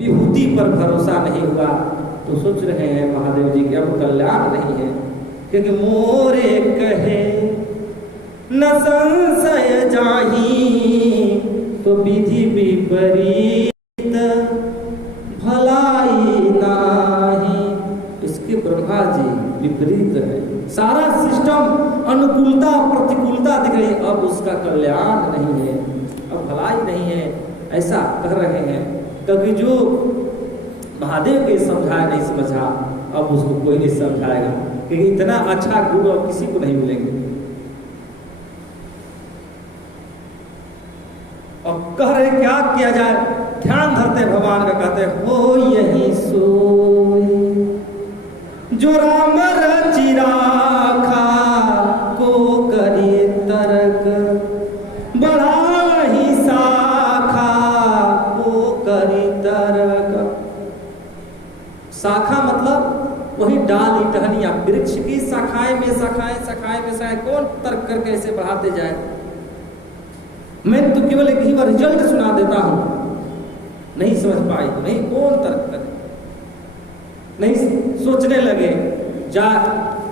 विभूति पर भरोसा नहीं हुआ तो सोच रहे हैं महादेव जी कि अब कल्याण नहीं है, क्योंकि मोरे कहे न संशय जाही तो विधि विपरीत भलाई नाही। इसके ब्रह्मा जी विपरीत है, सारा सिस्टम अनुकूलता प्रतिकूलता दिख रही, अब उसका कल्याण नहीं है, अब भलाई नहीं है, ऐसा कह रहे हैं। क्योंकि जो महादेव के समझाया नहीं समझा, अब उसको कोई नहीं समझाएगा, क्योंकि इतना अच्छा गुरु अब किसी को नहीं मिलेंगे। अब कह रहे क्या किया जाए, ध्यान धरते भगवान का, कहते हो यही सोई जो राम रचि राखा को करी तर्क बढ़ा ही शाखा को करी तर्क। शाखा मतलब वही डाली टहनियां, वृक्ष की शाखाएं में शाखाएं कौन तर्क करके ऐसे बढ़ाते जाए। मैं तो केवल एक ही बार रिजल्ट सुना देता हूं, नहीं समझ पाई तो नहीं, कौन तर्क करे, नहीं सोचने लगे, जा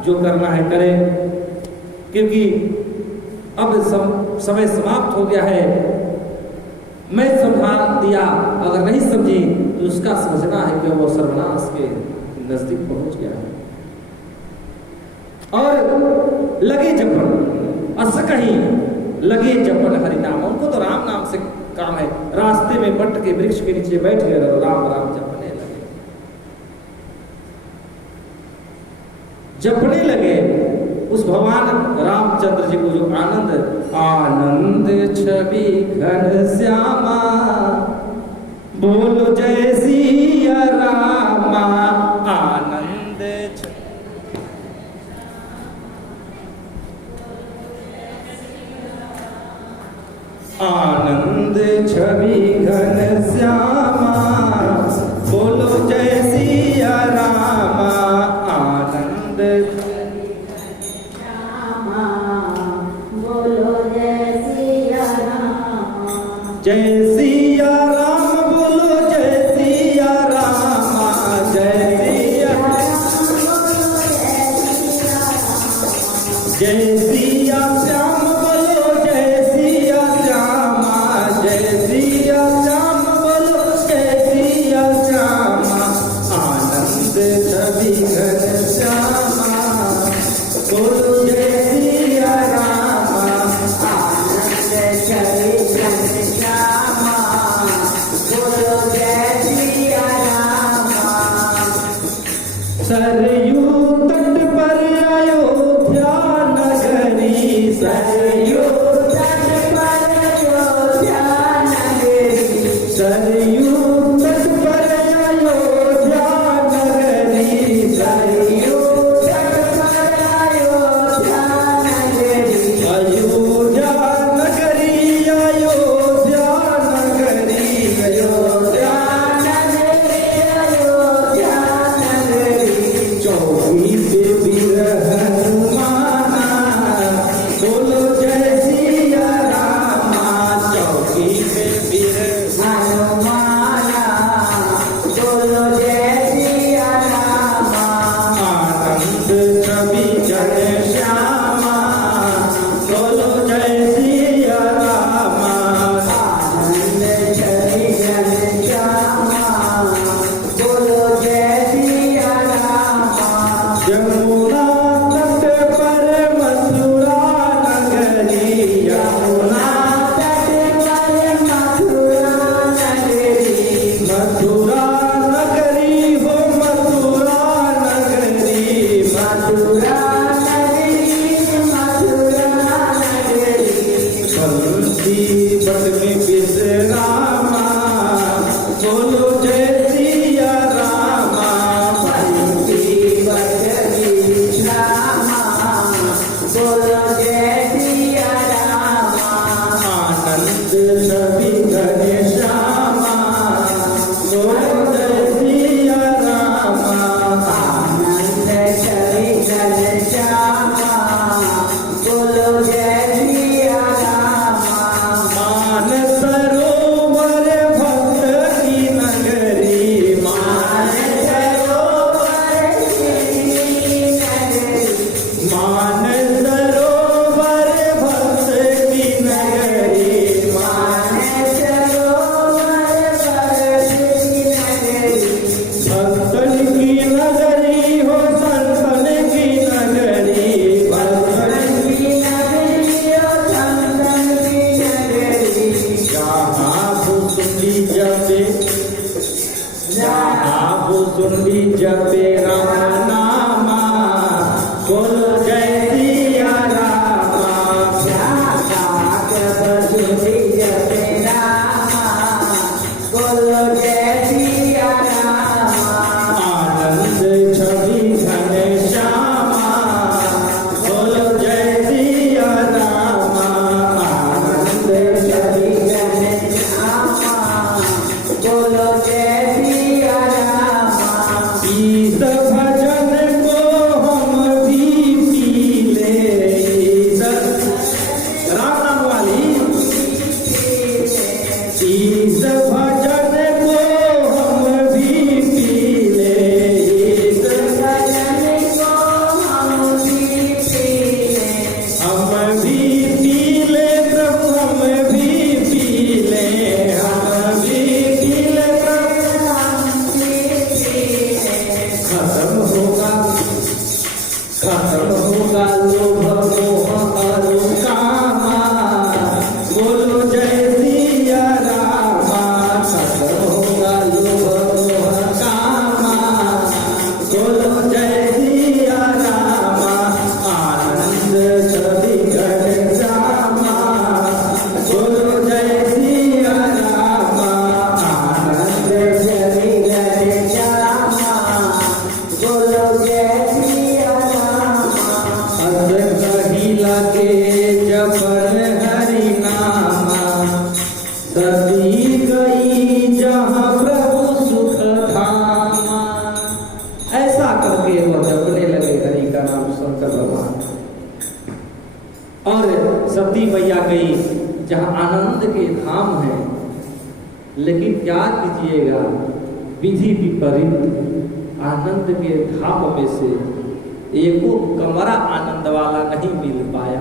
जो करना है करे, क्योंकि अब समय समाप्त हो गया है। मैं समझा दिया, अगर नहीं समझी तो उसका समझना है कि वो सर्वनाश के नजदीक पहुंच गया है। और लगे जपन, अस कहीं लगे जपन हरिनाम, उनको तो राम नाम से काम है। रास्ते में बट के वृक्ष के नीचे बैठ गए, राम राम जपने लगे उस भगवान रामचंद्र जी को जो आनंद, आनंद छवि घन श्यामा बोलो जय सिया रामा, आनंद आनंद छवि घन श्यामा बोलो जय सिया रामा, आनंद श्यामा बोलो जय सिया रामा, जय सिया राम बोलो जय सिया रामा, जय सिया जय सिया श्याम बोलो जय सिया श्यामा, जय सिया श्याम बोलो जय सिया श्यामा, आनंद छवि घन श्यामा बोलो जय सिया रामा, आनंद छवि घन श्यामा बोलो जय सिया रामा। सरयू तट पर अयोध्या नगरी, सरयू तट पर अयोध्या नगरी, सरयू तट पर अयोध्या नगरी, सरयू तट पर अयोध्या नगरी, अयोध्या नगरी, अयोध्या नगरी, अयोध्या नगरी, अयोध्या नगरी, सुनी जपे राम नामा, बोलो जय सिया रामा। जब सुनी जपे रामा, बोलो जय सिया रामा। आनंद छवि घन श्यामा, बोलो जय सिया रामा। आनंद छवि घन श्यामा, बोलो जय सिया रामा। इस भजन को हम भी पी ले, राम नाम वाली इस भजन को हम भी पी ले, इस भजन को हम भी पी ले। हम भी पी ले प्रभु, हम भी पी ले, हम भी पी ले प्रभु, हम भी पी ले। खत्म होगा लोभ मोह और कामा, बोलो जय सिया रामा। खत्म होगा लोभ मोह कामा, बोलो जय सिया रामा। आनंद छवि घन श्यामा, बोलो जय सिया रामा। आनंद छवि घन श्यामा, बोलो जय सिया रामा। हर कहीं लगे जपन हरि नामा, सदी गई जहाँ प्रभु सुख धामा। ऐसा करके वह जपने लगे हरि का नाम शंकर भगवान। और सती मैया गई जहाँ आनंद के धाम है, लेकिन क्या कीजिएगा, विधि विपरीत आनंद के धाम में से एको कमरा आनंद वाला नहीं मिल पाया।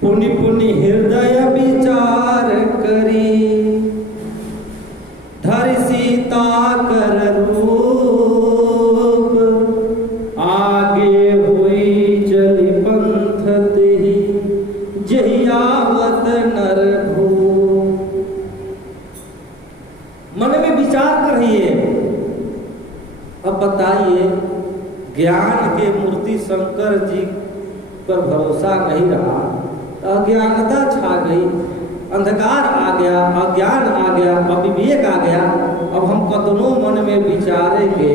पुनि पुनि हृदय विचार करी, धरि सीता कर रूप। आगे हुई चली पंथ तेहि, जहि आवत नर भूप। मन में विचार कर रही है। अब बताइए, ज्ञान के मूर्ति शंकर जी पर भरोसा नहीं रहा, अज्ञानता छा गई, अंधकार आ गया, अज्ञान आ गया, अविवेक आ गया। अब हम कतनों मन में विचारेंगे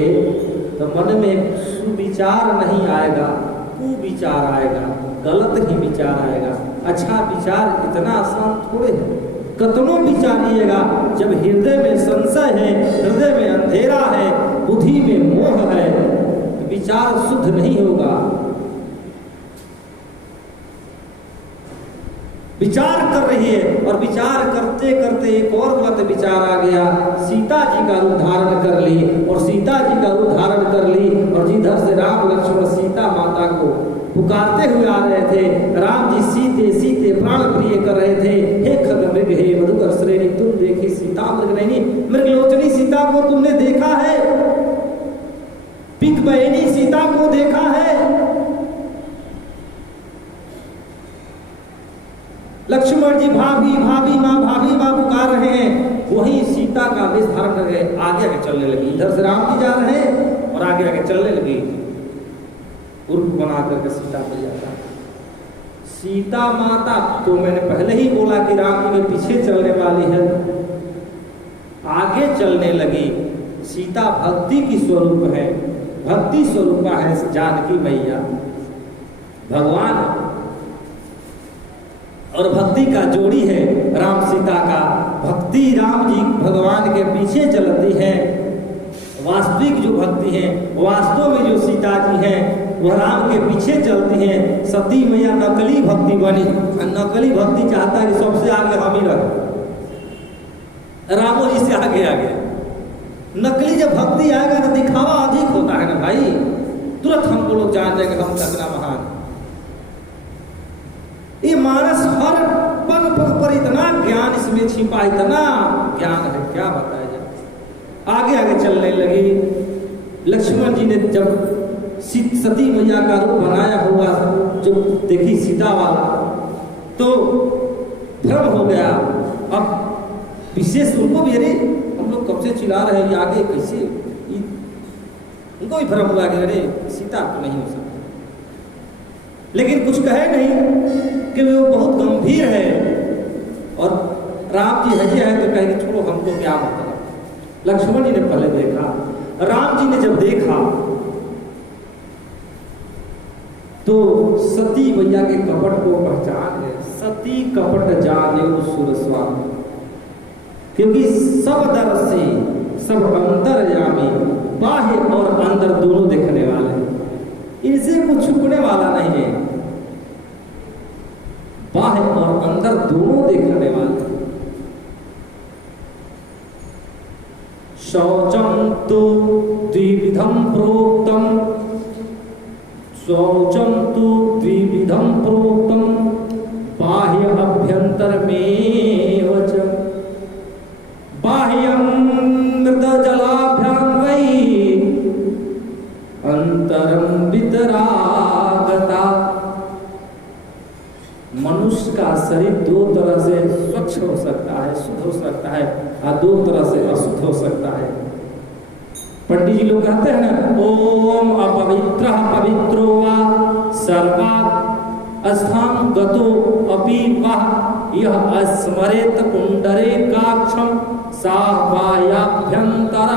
तो मन में सुविचार नहीं आएगा, कुविचार आएगा, गलत ही विचार आएगा। अच्छा विचार इतना आसान थोड़े है। कतनों विचारिएगा, जब हृदय में संशय है, हृदय में अंधेरा है, बुद्धि में मोह है, तो विचार शुद्ध नहीं होगा। विचार कर रही है और विचार करते करते एक और गलत विचार आ गया। सीता जी का रूप धारण कर ली और सीता जी का रूप धारण कर ली और जिधर से राम लक्ष्मण सीता माता को पुकारते हुए आ रहे थे, राम जी सीते सीते प्राण प्रिय कर रहे थे। हे खगमृग हे मधुकर श्रेणी, तुम देखी सीता मृगनयनी, मृगलोचनी सीता को तुमने देखा है? पिक बहनी सीता को देखा है? लक्ष्मण जी भाभी भाभी माँ पुकार रहे हैं, वही सीता का वेश धारण कर गए, आगे आगे चलने लगी। इधर से राम जी जा रहे हैं और आगे आगे चलने लगी, उर्फ बना करके सीता को जाता। सीता माता तो मैंने पहले ही बोला कि राम जी के पीछे चलने वाली है, आगे चलने लगी। सीता भक्ति की स्वरूप है, भक्ति स्वरूपा है जानकी मैया, भगवान और भक्ति का जोड़ी है राम सीता का। भक्ति राम जी भगवान के पीछे चलती है। वास्तविक जो भक्ति है, वास्तव में जो सीता जी हैं वह राम के पीछे चलती हैं। सती मैया नकली भक्ति बनी, नकली भक्ति चाहता है कि सबसे आगे हम ही रहे, रामो जी से आगे आगे। नकली जब भक्ति आएगा तो दिखावा अधिक होता है ना भाई, तुरंत हमको लोग जान जाएंगे हम कितना महान। ये मानस हर पल पर इतना ज्ञान इसमें छिपा, इतना ज्ञान है, क्या बताया जाए। आगे आगे चलने लगी। लक्ष्मण जी ने जब सती मैया का रूप बनाया हुआ जो देखी सीता वाला, तो भ्रम हो गया। अब विशेष उनको भी, अरे हम लोग कब से चिल्ला रहे हैं, आगे कैसे, उनको भी भ्रम हुआ कि अरे सीता तो नहीं हो सकती। लेकिन कुछ कहे नहीं कि वो बहुत गंभीर है, और राम जी हजे है तो कहेंगे छोड़ो हमको क्या मतलब। लक्ष्मण जी ने पहले देखा, राम जी ने जब देखा तो सती मैया के कपट को पहचान है। सती कपट जाने सुर स्वामी, क्योंकि सब दर से सब अंतर्यामी, बाह्य और अंदर दोनों देखने वाले, इनसे कुछ छुपने वाला नहीं है। बाह्य और अंदर दोनों देखने वाले। शौचम तो द्विविधम प्रोक्तम, शौचम तो द्विविधम प्रोक्तम, बाह्य अभ्यंतर में वच, बाह्यम मृद जलाभ्याम वै, अंतरम वितरागता। मनुष्य का शरीर दो तरह से स्वच्छ हो सकता है, शुद्ध हो सकता है, और दो तरह से अशुद्ध हो सकता है। पंडित जी लोग कहते हैं ना, ओम अपवित्र पवित्रो वा सर्वात् अस्थान गतो अपि वः यह अस्मरेत पुंडरे काक्षम सा वायाभ्यंतर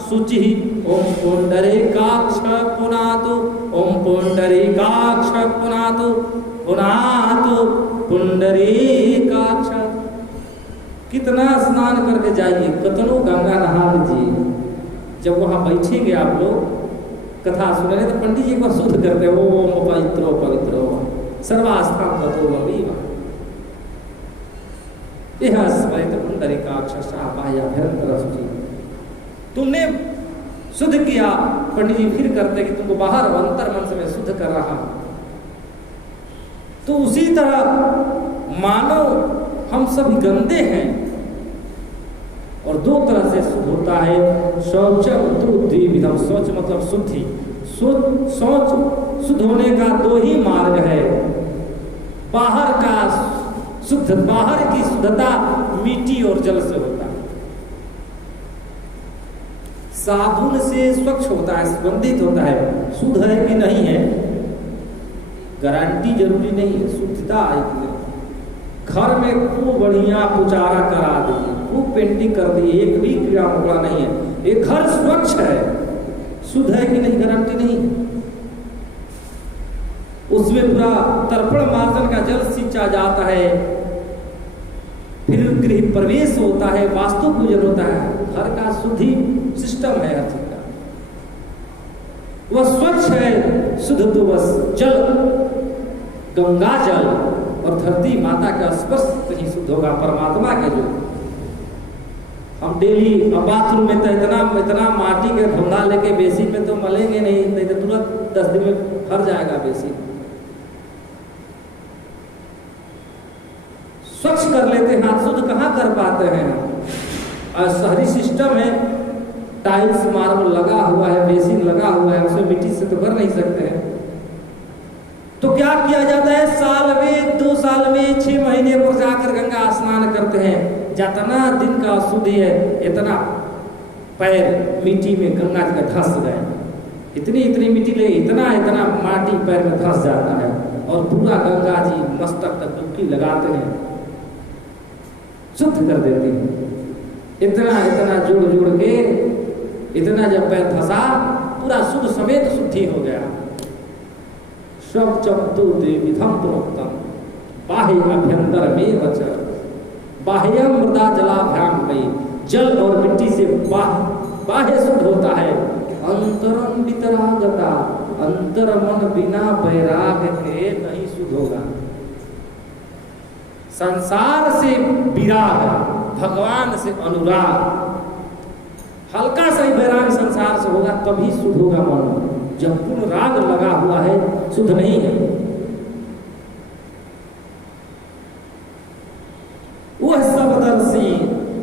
शुचि। ओम पुंडरे काक्ष पुनातु, ओम पुंडरे काक्ष पुनातु, पुनातु पुंडरे काक्ष। कितना स्नान करके जाइए, कतनो गंगा नहा लीजिए, जब वहां बैठेंगे आप लोग कथा सुनेंगे तो पंडित जी को शुद्ध करते हो, ओम पवित्रो पवित्रो सर्वास्थान गतो वह, यह स्मरित पुंडरीकाक्ष बाह्याभ्यंतर शुचि। तुमने शुद्ध किया, पंडित जी फिर करते कि तुमको बाहर अंतर मन से मैं शुद्ध कर रहा। तो उसी तरह मानो हम सब गंदे हैं, और दो तरह से शुद्ध होता है। शौचम तो द्विविधम, शौच मतलब शुद्धि, शौच शुद्ध होने का दो ही मार्ग है। बाहर का शुद्ध, बाहर की शुद्धता मिट्टी और जल से होता है, साबुन से स्वच्छ होता है, सुगंधित होता है। शुद्ध है कि नहीं है गारंटी जरूरी नहीं है, शुद्धता है कि नहीं। घर में खूब बढ़िया पुचारा करा दीजिए, खूब पेंटिंग कर दी, एक भी कीड़ा मकोड़ा नहीं है, एक घर स्वच्छ है, शुद्ध है कि नहीं गारंटी नहीं। उसमें पूरा तर्पण मार्जन का जल सींचा जाता है, फिर गृह प्रवेश होता है, वास्तु पूजन होता है। घर का शुद्धि सिस्टम है हर चीज का, वह स्वच्छ है, शुद्ध तो बस जल, गंगा जल और धरती माता का स्पर्श से ही शुद्ध होगा। परमात्मा के जो हम डेली बाथरूम में तो इतना माटी के ढोंगा लेके बेसिन में तो मलेंगे नहीं तो तुरंत 10 दिन में भर जाएगा बेसिन। स्वच्छ कर लेते हैं, हाथ शुद्ध कहाँ कर पाते हैं। और शहरी सिस्टम है, टाइल्स मार्बल लगा हुआ है, बेसिन लगा हुआ है, उसमें मिट्टी से तो कर नहीं सकते हैं। तो क्या किया जाता है, साल में 2 साल में 6 महीने पर जाकर गंगा स्नान करते हैं। जितना दिन का अशुद्धि है, इतना पैर मिट्टी में गंगा जी का धंस गए, इतनी मिट्टी ले, इतना माटी पैर में धंस जाता है, और पूरा गंगा जी मस्तक तक डुबकी लगाते हैं, शुद्ध कर देती है। इतना जोड़ के इतना जब पैर धंसा, पूरा शुद्ध समेत शुद्धि हो गया। शौचम तो द्विविधम प्रोक्तम, बाह्य अभ्यंतर में वच, बाह्यम मृदा जलाभ्याम में, जल और मिट्टी से बाह्य शुद्ध होता है। अंतरम वितरागता, अंतर मन बिना वैराग के नहीं शुद्ध होगा। संसार से विराग, भगवान से अनुराग, हल्का सा ही वैराग संसार से होगा तभी शुद्ध होगा मन। जब पूर्ण राग लगा हुआ है, शुद्ध नहीं है। वह सबदर्शी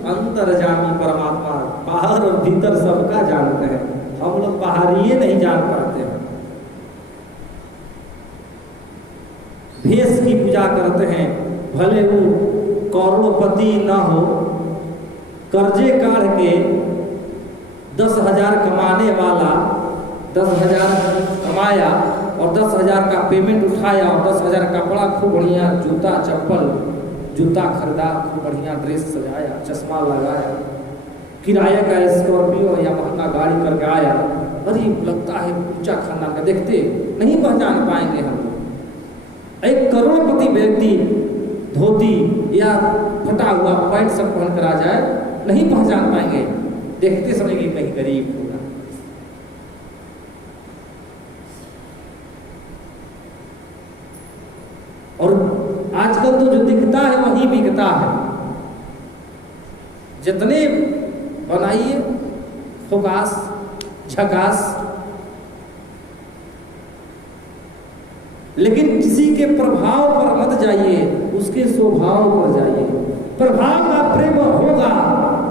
अंतर्जामी परमात्मा बाहर और भीतर सबका जानते हैं, हम लोग बाहरी नहीं जान पाते हैं। भेष की पूजा करते हैं, भले वो करोड़पति ना हो, कर्जे काढ़ के 10,000 कमाने वाला 10,000 कमाया और 10,000 का पेमेंट उठाया और 10,000 का कपड़ा खूब बढ़िया जूता चप्पल जूता खरीदा, खूब बढ़िया ड्रेस सजाया, चश्मा लगाया, किराए का स्कॉर्पियो या महंगा गाड़ी करके आया। अरे लगता है ऊंचा खानदान का, देखते नहीं पहचान पाएंगे हम। एक करोड़पति व्यक्ति धोती या फटा हुआ पैंट शर्ट पहन कर आ जाए, नहीं पहचान पाएंगे, देखते समय कि कहीं गरीब होगा। और आजकल तो जो दिखता है वही बिकता है। जितने बनाइए फोकास झकास, लेकिन किसी के प्रभाव पर मत जाइए, उसके स्वभाव पर जाइए। प्रभाव का प्रेम होगा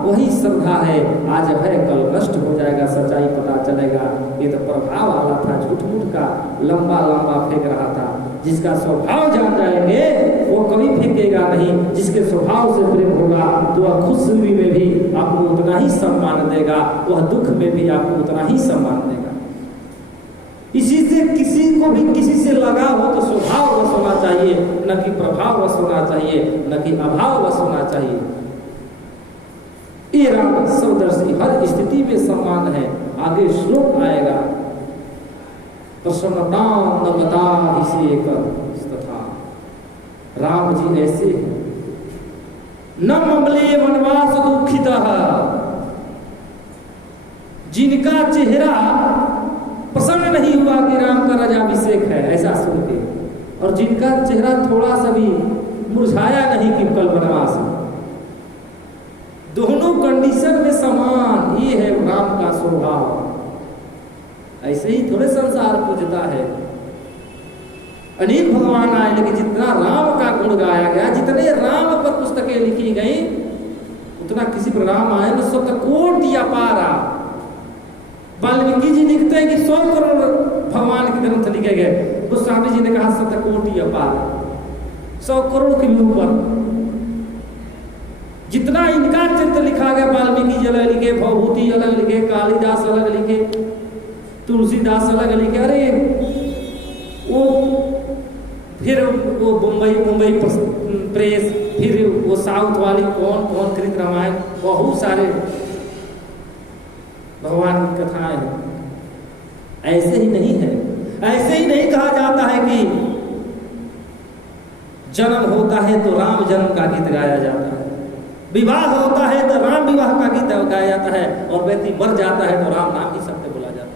वही श्रद्धा है। आज है कल नष्ट हो जाएगा, सच्चाई पता चलेगा। ये तो प्रभाव वाला था, झूठ मूठ का लंबा लंबा फेंक रहा था। जिसका स्वभाव जान जाएंगे वो कभी फेंकेगा नहीं। जिसके स्वभाव से प्रेम होगा तो वह खुशबू में भी आपको उतना ही सम्मान देगा, वह दुख में भी आपको उतना ही सम्मान देगा। इसी से किसी को भी किसी से लगाव हो तो स्वभाव वश होना चाहिए, न कि प्रभाव वश होना चाहिए, न कि अभाव वश होना चाहिए। ये राम सौदर्शी हर स्थिति में सम्मान है। आगे श्लोक आएगा, प्रसन्नतां नवदाभिषेक तथा। राम जी ऐसे हैं, न ममले वनवास दुखितः, जिनका चेहरा प्रसन्न नहीं हुआ कि राम का राजाभिषेक है ऐसा सुन के, और जिनका चेहरा थोड़ा सा भी मुरझाया नहीं कि कल वनवास है। दोनों कंडीशन में समान, ये है राम का स्वभाव। ऐसे ही थोड़े संसार पूजता है। अनेक भगवान आए, लेकिन जितना राम का गुण गाया गया, जितने राम पर पुस्तकें लिखी गई, उतना किसी पर राम आए न शतकोटि अपारा। वाल्मीकि जी लिखते हैं कि 100 करोड़ भगवान के ग्रंथ लिखे गए। गोस्वामी जी ने कहा शतकोटि अपारा, 100 करोड़ के भी ऊपर। जितना इनका चरित्र लिखा गया, वाल्मीकि जी अलग लिखे, भवभूति अलग लिखे, कालिदास अलग लिखे, तुलसीदास अलग लिखे। अरे वो फिर वो मुंबई प्रेस, फिर वो साउथ वाली कौन कृत रामायण, बहुत सारे भगवान की कथाएं हैं। ऐसे ही नहीं है, ऐसे ही नहीं कहा जाता है कि जन्म होता है तो राम जन्म का गीत गाया जाता है, विवाह होता है तो राम विवाह का गीत गाया जाता है, और व्यक्ति मर जाता है तो राम नाम ही सबसे बोला जाता है।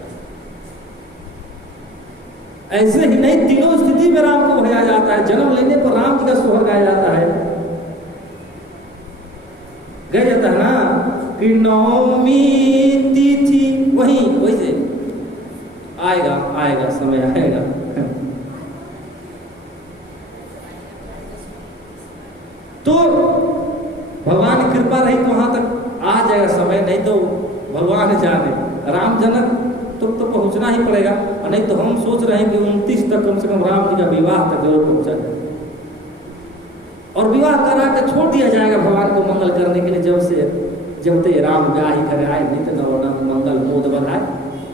ऐसे ही नहीं, तीनों स्थिति में राम को गाया जाता है। जन्म लेने पर राम जी का सोहर गाया जाता है, गाया जाता है ना कि नवमी तिथि, वही से आएगा समय आएगा। तो भगवान की कृपा रही तो वहां तक आ जाएगा समय, नहीं तो भगवान जाने। राम जनक तो पहुंचना ही पड़ेगा, नहीं तो हम सोच रहे हैं कि 29 तक कम से कम राम जी का विवाह तक जरूर पहुंचा जाए, और विवाह करा के छोड़ दिया जाएगा भगवान को मंगल करने के लिए। जब ते राम ब्याह ही करे आए, नहीं तो न मंगल मोद बधाए।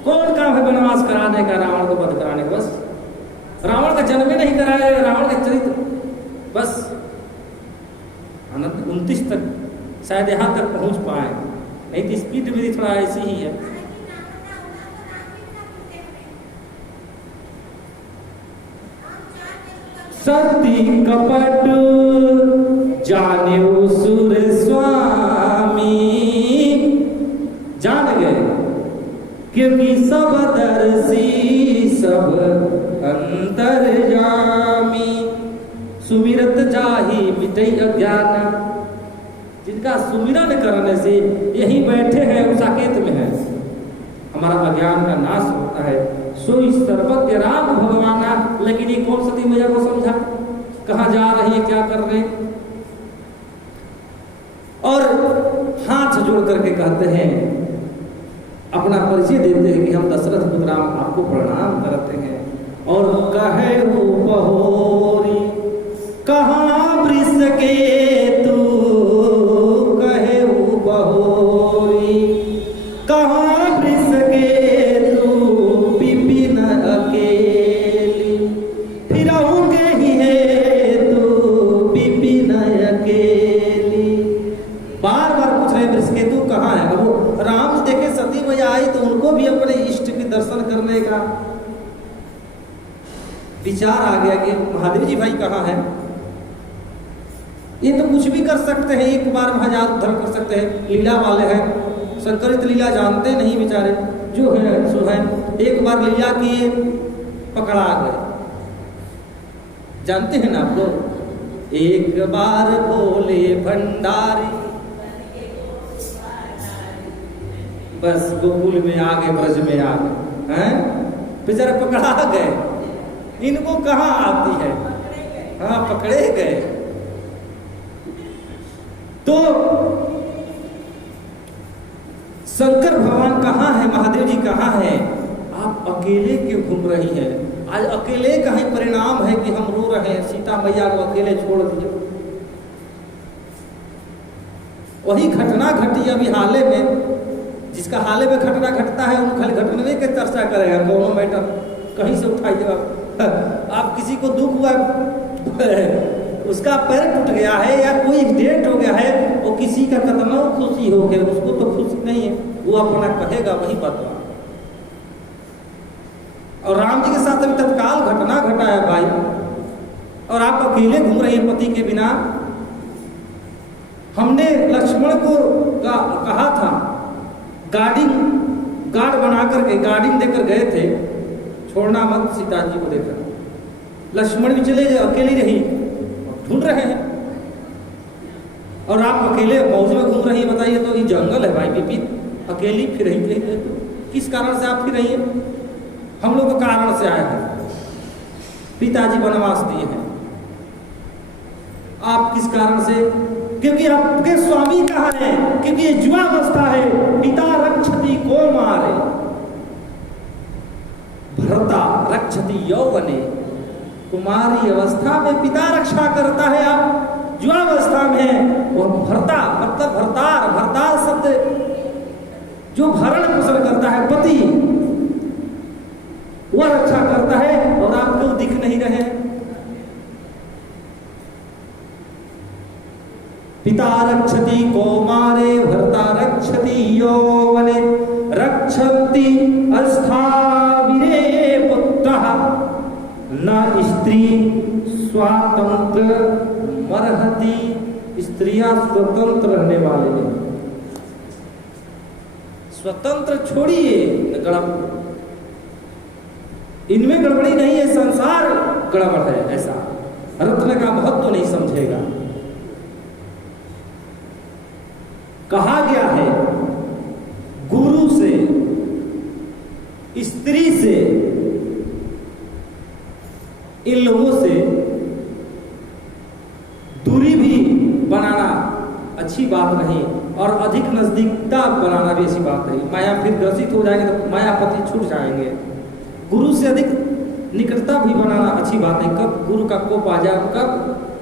कौन काम है वनवास कराने का, रावण को वध कराने का? बस रावण का जन्म ही नहीं कराया, रावण का चरित्र बस अनंत 29 तक शायद यहाँ तक पहुँच पाए, नहीं तो स्पीड मेरी थोड़ा ऐसी ही है। सती कपट जाने सुर स्वामी, जान गए क्योंकि सब दर्शी सब अंतर्यामी। सुमिरत जाहि मिटई अज्ञान, जिनका सुमिरन करने से यही बैठे हैं उस साकेत में है, हमारा अज्ञान का नाश होता है। सोई सर्वज्ञ राम भगवाना। लेकिन ये कौन सती मैया को समझा, कहाँ जा रही है, क्या कर रहे हैं, और हाथ जोड़ करके कहते हैं, अपना परिचय देते हैं कि हम दशरथ पुत्र राम आपको प्रणाम करते हैं। और कहे हो बहोरी कहाँ वृष के तू, कहे हो बहोरी है, वृषकेतु कहाँ है। अब वो राम देखे सती मैया आई तो उनको भी अपने इष्ट के दर्शन करने का विचार आ गया कि महादेव जी भाई कहाँ है। ये तो कुछ भी कर सकते हैं, एक बार में 1000 उद्धार कर सकते हैं, लीला वाले हैं, संकरित लीला जानते नहीं बेचारे, जो है सो है। एक बार लीला किए पकड़ा गए, जानते हैं ना आप लोग। एक बार बोले भंडारी, बस गोकुल में आ गए, ब्रज में आ गए, हैं बेचारे पकड़ा गए। इनको कहाँ आती है, हाँ पकड़े गए। तो शंकर भगवान कहाँ है, महादेव जी कहाँ है। आप अकेले क्यों घूम रही हैं। आज अकेले का ही परिणाम है कि हम रो रहे हैं, सीता मैया को अकेले छोड़ दिए। वही घटना घटी अभी हाले में, जिसका हाले में घटना घटता है उन खाली घटने की चर्चा करेगा, दोनों मैटर कहीं से उठाइए। आप किसी को दुख हुआ, उसका पैर टूट गया है या कोई एक्सीडेंट हो गया है, और किसी का कितना खुशी हो गया, उसको तो खुशी नहीं है, वो अपना कहेगा वही बतवा। और राम जी के साथ अभी तत्काल घटना घटा है भाई, और आप अकेले घूम रहे हैं पति के बिना। हमने लक्ष्मण को कहा था गार्ड बना करके गार्डिंग देकर गए थे, छोड़ना मत सीता जी को देखकर। लक्ष्मण भी चले गए, अकेली रही, ढूंढ रहे हैं। और आप अकेले मौज में घूम रही हैं, बताइए। तो ये जंगल है भाई, विपिन अकेली फिर रही है, किस कारण से आप फिर रही हैं। हम लोग कारण से आए हैं, पिताजी वनवास दिए हैं, आप किस कारण से, क्योंकि आपके स्वामी कहाँ है, क्योंकि ये जुआवस्था है। पिता रक्षति को मारे, भर्ता रक्षति यौवने। कुमारी अवस्था में पिता रक्षा करता है, आप जुआवस्था में और भर्ता मतलब भरतार शब्द जो भरण पोषण करता है, पति वह रक्षा करता है, और आप क्यों दिख नहीं रहे। पिता रक्षति कौमारे, भर्ता रक्षति यौवने, रक्षन्ति अस्थाविरे पुत्रः, न स्त्री स्वातंत्र मरहति। स्त्रियां स्वतंत्र रहने वाले हैं, स्वतंत्र छोड़िए गड़बड़, इनमें गड़बड़ी नहीं है, संसार गड़बड़ है। ऐसा रत्न का महत्व तो नहीं समझेगा। कहा गया है गुरु से, स्त्री से, इन लोगों से दूरी भी बनाना अच्छी बात नहीं, और अधिक नजदीकता बनाना भी अच्छी बात नहीं। माया फिर ग्रसित हो जाएंगे तो मायापति छूट जाएंगे। गुरु से अधिक निकटता भी बनाना अच्छी बात नहीं। कब गुरु का कोप आ जाए, कब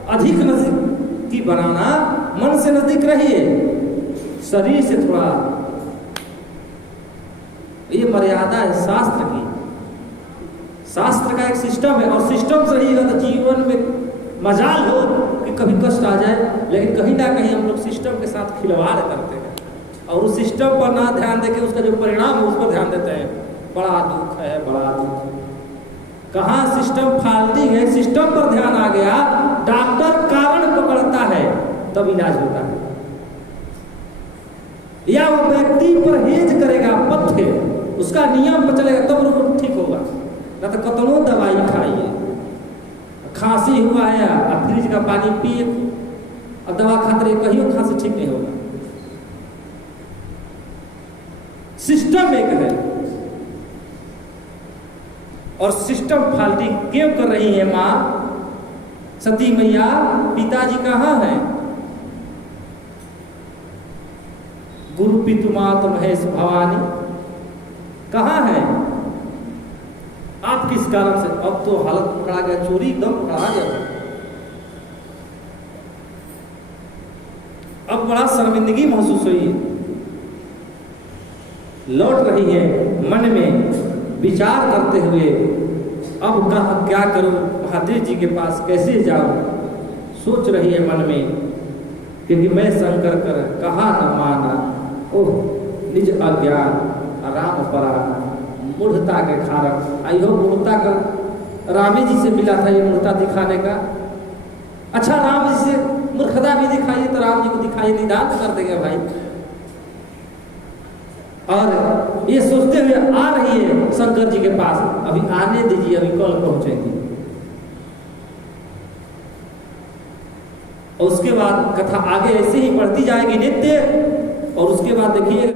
अधिक नजदीकी बनाना, मन से नजदीक रहिए, शरीर से थोड़ा, ये मर्यादा है शास्त्र की। शास्त्र का एक सिस्टम है, और सिस्टम से रहिएगा तो जीवन में मजाल हो कि कभी कष्ट आ जाए, लेकिन कहीं ना कहीं हम लोग सिस्टम के साथ खिलवाड़ करते हैं, और उस सिस्टम पर ना ध्यान देके उसका जो परिणाम है उस पर ध्यान देते हैं। बड़ा दुख है, बड़ा दुख। कहाँ सिस्टम फाल्टी है, सिस्टम पर ध्यान आ गया, डॉक्टर कारण पकड़ता है तब इलाज होता है, या वो व्यक्ति परहेज करेगा, पथ्य उसका नियम पर चलेगा तब तो ठीक होगा। ना तो कतनो दवाई खाइए, खांसी हुआ है अब फ्रिज का पानी पिए, अब दवा खाते रहिए, कहियो खांसी ठीक नहीं होगा। सिस्टम एक है, और सिस्टम फाल्टी क्यों कर रही है माँ सती मैया। पिताजी कहाँ है, गुरु पितु मात महेश भवानी कहाँ है। आप किस कारण से, अब तो हालत पकड़ा गया, चोरी एकदम पकड़ा गया, अब बड़ा शर्मिंदगी महसूस हुई है। लौट रही है मन में विचार करते हुए, अब क्या करूं, महादेव जी के पास कैसे जाऊं, सोच रही है मन में क्योंकि मैं शंकर कर कहा न माना, ओह निज अज्ञान राम पराना, मूढ़ता के कारण। आई हो मूढ़ता का रामी जी से मिला था ये मूढ़ता दिखाने का। अच्छा राम जी से मूर्खता भी दिखाइए तो राम जी को दिखाइए, निदान कर देंगे भाई। और ये सोचते हुए आ रही है शंकर जी के पास, अभी आने दीजिए, अभी कल पहुंचेंगी। और उसके बाद कथा आगे ऐसे ही बढ़ती जाएगी नित्य। और उसके बाद देखिए